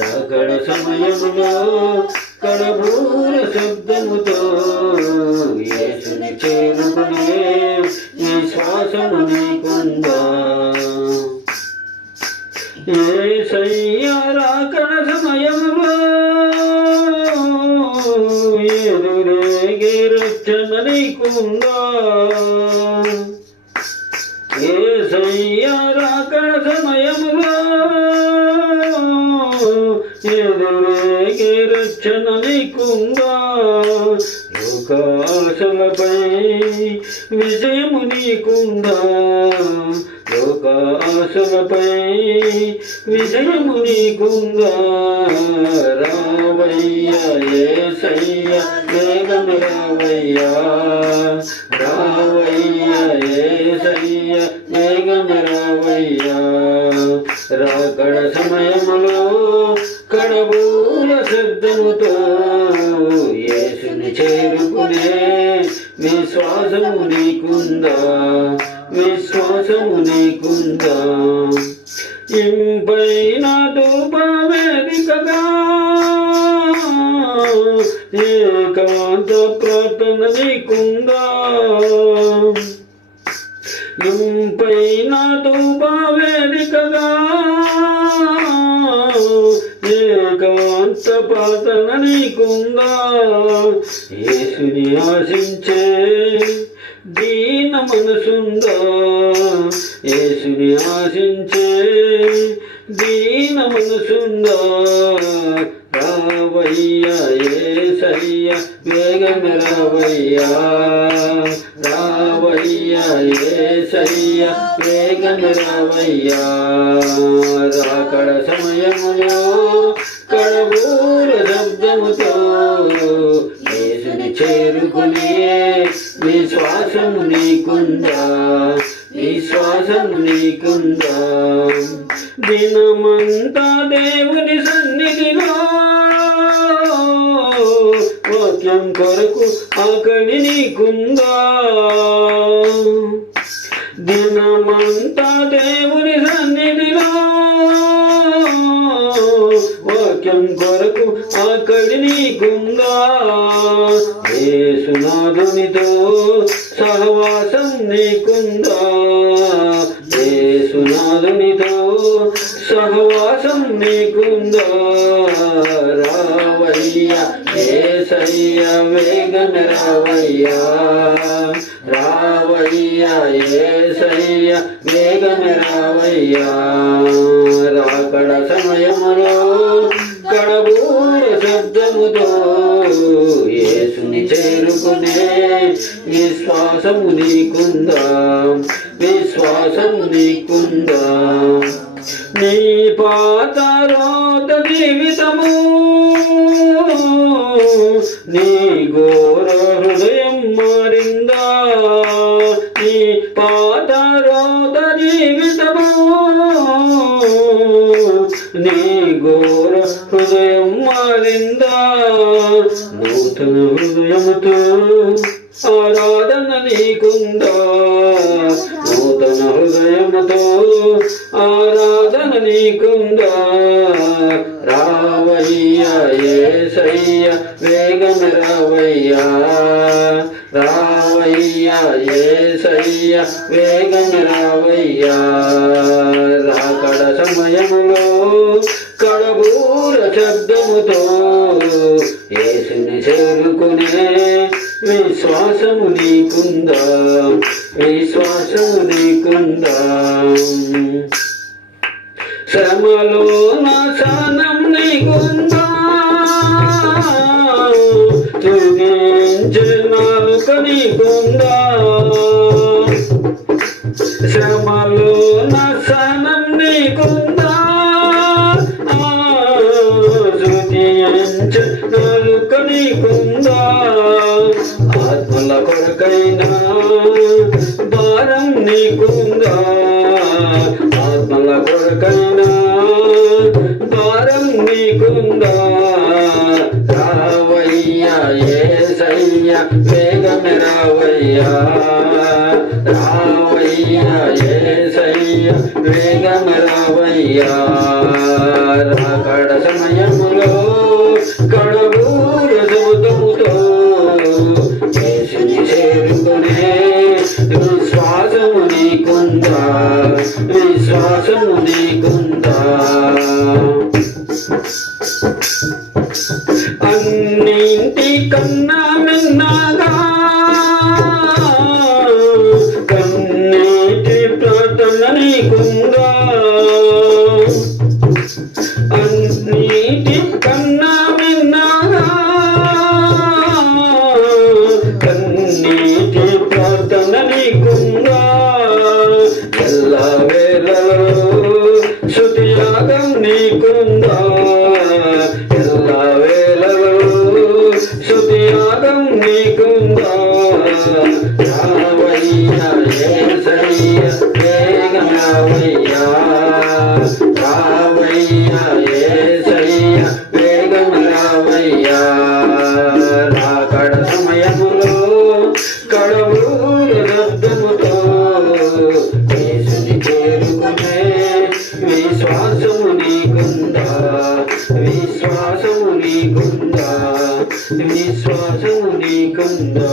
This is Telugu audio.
రాకడ సమయములో కడబూర శబ్దముతో యేసుని చేరుకునే విశ్వాసము నీకుందా? యేసయ్య రాకడ సమయములో ఎదురేగే రక్షణ నీకుందా? యేసయ్య రాకడ సమయములో ఎదురేగే రక్షణ నీకుందా? లోకాశలపై విజయము నీకుందా? లోకాశలపై విజయము నీకుందా? రావయ్యా యేసయ్య వేగం రావయ్యా, రావయ్యా యేసయ్య వేగం రావయ్యా. రాకడ సమయములో కడబూల శబ్దముతో యేసుని చేరుకునే విశ్వాసము నీకుందా? విశ్వాసము నీకుందా? ఇంపైన ధూపవేదికగా ఏకాంత ప్రార్థన నీకుందా? ఇంపైన ధూపవేదికగా ఏకాంత ప్రార్థన నీకుందా? యేసుని ఆశించే దీన మనసుందా? యేసుని ఆశించే దీన మనసుందా? రావయ్యా యేసయ్య వేగం రావయ్యా, రావయ్యా యేసయ్య వేగం రావయ్యా. రాకడ సమయములో కడబూర శబ్దముతో యేసుని చేరుకునే విశ్వాసము నీకుందా? విశ్వాసము నీకుందా? దినమంతా దేవుని సన్నిధిలో వాక్యం కొరకు ఆకలి నీకుందా? దినమంతా దేవుని సన్నిధిలో వాక్యం కొరకు ఆకలి నీకుందా? యేసునాథునితో సహవాసం నీకుందా? యేసునాథునితో సహవాసం నీకుందా? రావయ్యా యేసయ్య వేగం రావయ్యా, రావయ్యా యేసయ్య వేగం రావయ్యా. రాకడ సమయములో కడబూర శబ్దముతో యేసుని చేరుకునే విశ్వాసము నీకుందా? విశ్వాసము నీకుందా? నీ పాతారోత జీవితము నీ ఘోర హృదయం మారిందా? నీ పాతారోత జీవితము నీ ఘోర హృదయం మారిందా? నూతన హృదయముతో ఆరాధన నీకుందా? నూతన హృదయముతో ఆరాధన నీకుందా? రావయ్యా యేసయ్య వేగం రావయ్యా, రావయ్యా యేసయ్య వేగం రావయ్యా. రాకడ సమయములో కడబూర శబ్దముతో యేసుని చేరుకునే విశ్వాసము నీకుందా? విశ్వాసము నీకుందా? శ్రమలో నాశనం నీకుందా? తుదించే నాలుక నీకుందా? శ్రమలో నాశనం నీకుందా? తుదించే నాలుక నీకుందా? ఆత్మల కొరకైనా భారం నీకుందా? ఆత్మల కొరకైనా భారం నీకుందా? రావయ్యా యేసయ్య వేగం రావయ్యా, రావయ్యా యేసయ్య వేగం రావయ్యా. అన్నింటి కన్నా మిన్నగా కన్నీటి ప్రార్థన నీకుందా అన్నిటి కన్నా మిన్నగా కన్నీటి ప్రార్థన నీకుందా ఎల్ల వేళలో శృతియాగం నీకుందా ఎల్ల వేళలో శృతియాగం నీకుందా రావయ్యా యేసయ్య వేగం రావయ్యా రావయ్యా యేసయ్య వేగం రావయ్యా రాకడ సమయములో కడవూరు రక్తముతో యేసుని చేరుకునే విశ్వాసము నీకుందా విశ్వాసము నీకుందా విశ్వాసము నీకుందా